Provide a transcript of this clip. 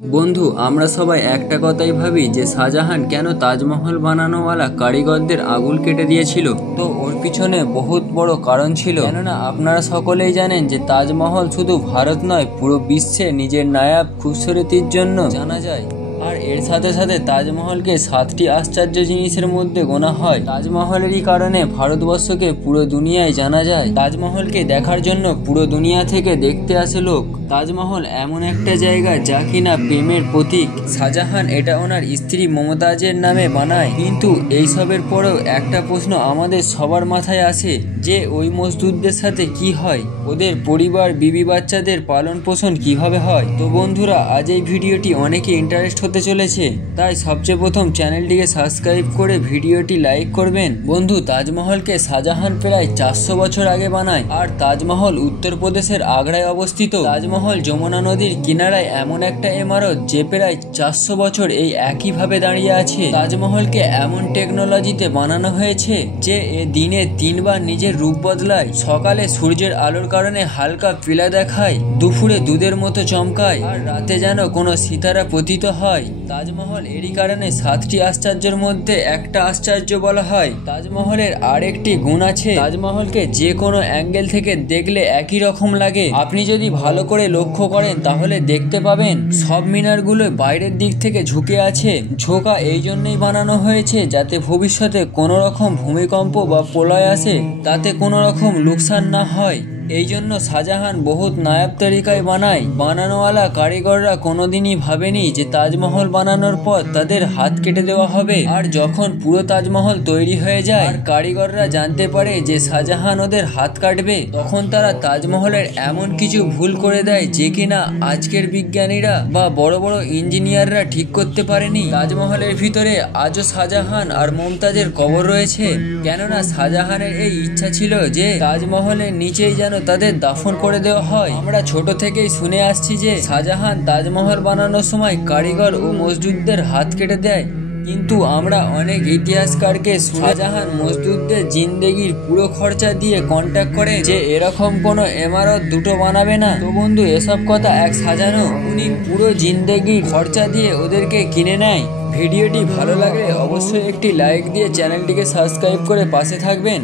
বন্ধু, আমরা সবাই একটা কথাই ভাবি যে শাহজাহান কেন তাজমহল বানানোওয়ালা কারিগরদের আঙুল কেটে দিয়েছিল। তো ওর পিছনে বহুত বড় কারণ ছিল। কেননা আপনারা সকলেই জানেন যে তাজমহল শুধু ভারত নয়, পুরো বিশ্বে নিজের নায়াব খুবসুরতির জন্য জানা যায়। আর এর সাথে সাথে তাজমহলকে 7টি আশ্চর্য জিনিসের মধ্যে গোনা হয়। তাজমহলেরই কারণে ভারতবর্ষকে পুরো দুনিয়ায় জানা যায়। তাজমহলকে দেখার জন্য পুরো দুনিয়া থেকে দেখতে আসে লোক। তাজমহল এমন একটা জায়গা যা কিনা প্রেমের প্রতীক। শাহজাহান এটা ওনার স্ত্রী মমতাজের নামে বানায়। কিন্তু এইসবের পরেও একটা প্রশ্ন আমাদের সবার মাথায় আসে যে ওই মজদুরদের সাথে কি হয়, ওদের পরিবার বিবি বাচ্চাদের পালন পোষণ কিভাবে হয়। তো বন্ধুরা, আজ এই ভিডিওটি অনেকে ইন্টারেস্ট হতে চলেছে, তাই সবচেয়ে প্রথম চ্যানেলটিকে সাবস্ক্রাইব করে ভিডিওটি লাইক করবেন। বন্ধু, তাজমহলকে শাহজাহান প্রায় 400 বছর আগে বানায়। আর তাজমহল উত্তরপ্রদেশের আগ্রায় অবস্থিত। তাজমহল যমুনা নদীর কিনারায় এমন একটা ইমারত যে প্রায় 400 বছর এই একইভাবে দাঁড়িয়ে আছে। তাজমহলকে এমন টেকনোলজিতে বানানো হয়েছে যে এ দিনে 3 বার নিজের রূপ বদলায়। সকালে সূর্যের আলোর কারণে হালকা পীলা দেখায়, দুপুরে দুধের মতো চমকায়, আর রাতে যেন কোনো সিতারা পতিত হয়। তাজমহল এরই কারণে 7টি আশ্চর্যের মধ্যে একটা আশ্চর্য বলা হয়। তাজমহলের আরেকটি গুণ আছে, তাজমহলকে যে কোনো অ্যাঙ্গেল থেকে দেখলে একই রকম লাগে। আপনি যদি ভালো করে লক্ষ্য করেন তাহলে দেখতে পাবেন সব মিনারগুলো বাইরের দিক থেকে ঝুঁকে আছে। ঝোঁকা এই জন্যই বানানো হয়েছে যাতে ভবিষ্যতে কোনো রকম ভূমিকম্প বা প্রলয় আসে তাতে কোনো রকম লোকসান না হয়। এই জন্য শাহজাহান বহুত নায়াব তরিকায় বানায়। বানানোওয়ালা কারিগররা কোনোদিনই ভাবেনি যে তাজমহল বানানোর পর তাদের হাত কেটে দেওয়া হবে। আর যখন পুরো তাজমহল তৈরি হয়ে যায় আর কারিগররা জানতে পারে যে শাহজাহান ওদের হাত কাটবে, তখন তারা তাজমহলের এমন কিছু ভুল করে দেয় যে কিনা আজকের বিজ্ঞানীরা বা বড় বড় ইঞ্জিনিয়াররা ঠিক করতে পারেনি। তাজমহলের ভিতরে আজও শাহজাহান আর মমতাজের কবর রয়েছে। কেননা শাহজাহানের এই ইচ্ছা ছিল যে তাজমহলের নিচেই যেন তাদের দাফন করে দেওয়া হয়। আমরা ছোট থেকেই শুনে আসছি যে শাহজাহান তাজমহল বানানোর সময় কারিগর ও মজদুরদের হাত কেটে দেয়। কিন্তু আমরা অনেক ইতিহাসকারকে শাহজাহান মজদুরদের জিন্দেগির পুরো খরচা দিয়ে কন্ট্যাক্ট করে যে এরকম কোনো ইমারত দুটো বানাবে না। তো বন্ধু, এসব কথা এক সাজানো, উনি পুরো জিন্দেগির খরচা দিয়ে ওদেরকে কিনে নেয়। ভিডিওটি ভালো লাগলে অবশ্যই একটি লাইক দিয়ে চ্যানেলটিকে সাবস্ক্রাইব করে পাশে থাকবেন।